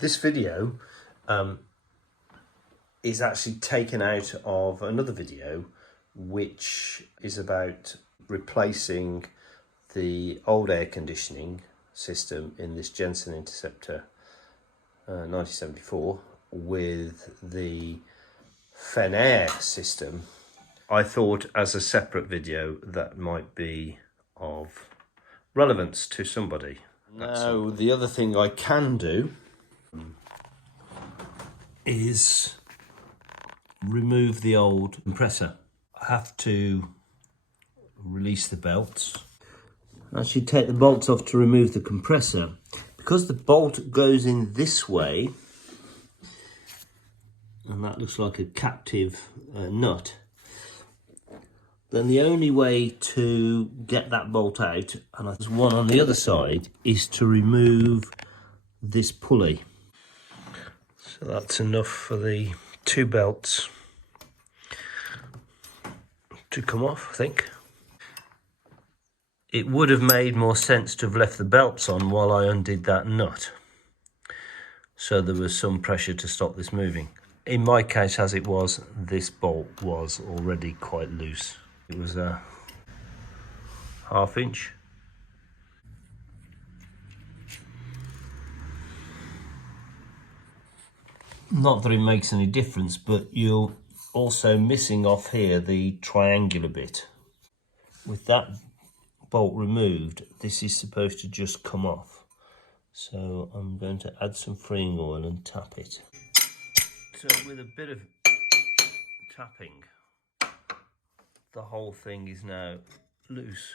This video is actually taken out of another video which is about replacing the old air conditioning system in this Jensen Interceptor 1974 with the Air system. I thought as a separate video that might be of relevance to somebody. Now, the other thing I can do is remove the old compressor. I have to release the belts. Actually take the bolts off to remove the compressor. Because the bolt goes in this way, and that looks like a captive nut, then the only way to get that bolt out, and there's one on the other side, is to remove this pulley. So that's enough for the two belts to come off, I think. It would have made more sense to have left the belts on while I undid that nut, so there was some pressure to stop this moving. In my case, as it was, this bolt was already quite loose. It was a ½ inch. Not that it makes any difference, but you're also missing off here the triangular bit. With that bolt removed, this is supposed to just come off. So I'm going to add some freeing oil and tap it. So with a bit of tapping, the whole thing is now loose.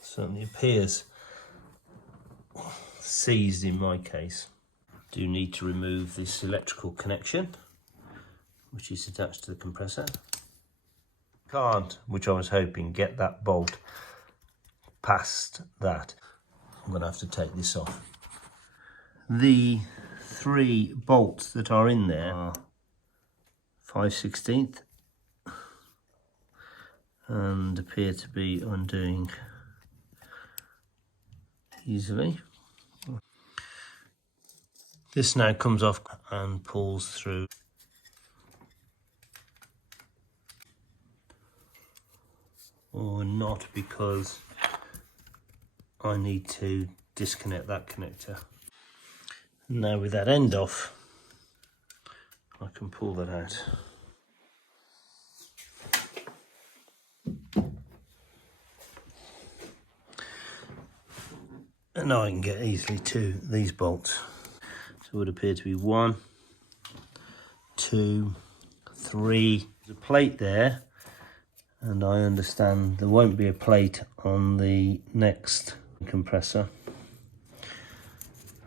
Certainly appears seized in my case. Do need to remove this electrical connection which is attached to the compressor. Can't, which I was hoping, get that bolt past that. I'm going to have to take this off. The 3 bolts that are in there are 5/16 and appear to be undoing easily. This now comes off and pulls through. Or not, because I need to disconnect that connector. Now with that end off, I can pull that out. And now I can get easily to these bolts. So it would appear to be 1, 2, 3. There's a plate there, and I understand there won't be a plate on the next compressor.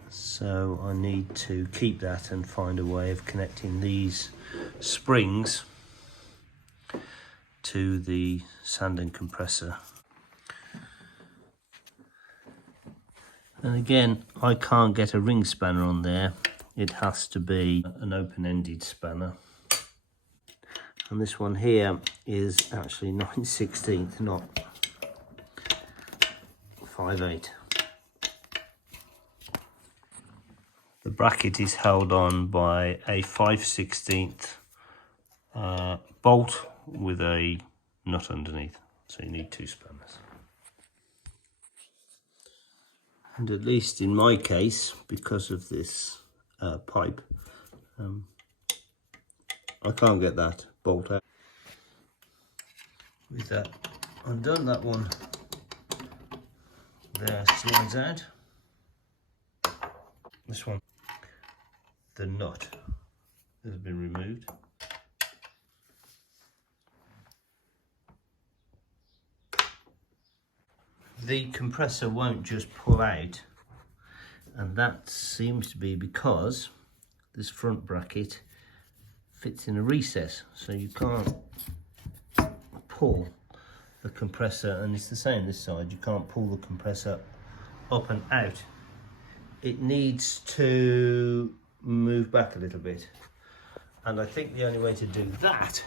So I need to keep that and find a way of connecting these springs to the sanding compressor. And again, I can't get a ring spanner on there. It has to be an open-ended spanner. And this one here is actually 9/16, not 5/8. The bracket is held on by a 5/16 bolt with a nut underneath, so you need 2 spanners. And at least in my case, because of this pipe, I can't get that bolt out. With that undone, that one there slides out. This one, the nut has been removed. The compressor won't just pull out, and that seems to be because this front bracket fits in a recess, so you can't pull the compressor, and it's the same this side, you can't pull the compressor up and out. It needs to move back a little bit, and I think the only way to do that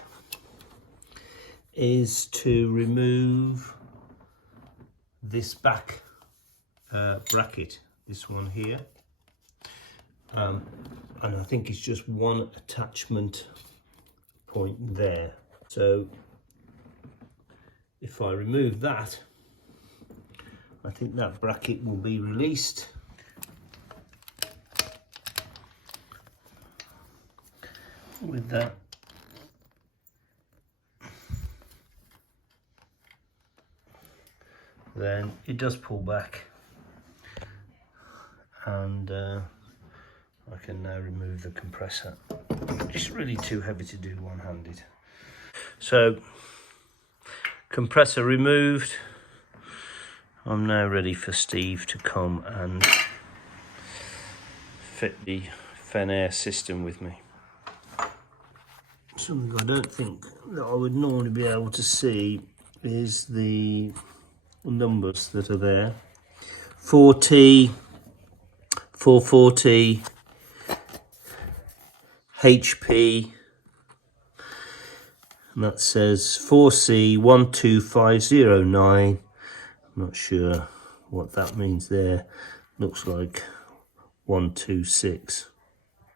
is to remove this back bracket, this one here, and I think it's just one attachment point there. So if I remove that, I think that bracket will be released. With that, then it does pull back, and I can now remove the compressor. It's really too heavy to do one-handed. So, compressor removed. I'm now ready for Steve to come and fit the Fenair system with me. Something I don't think that I would normally be able to see is the numbers that are there. 4T, 440, HP, and that says 4C 12509. I'm not sure what that means there. Looks like 126.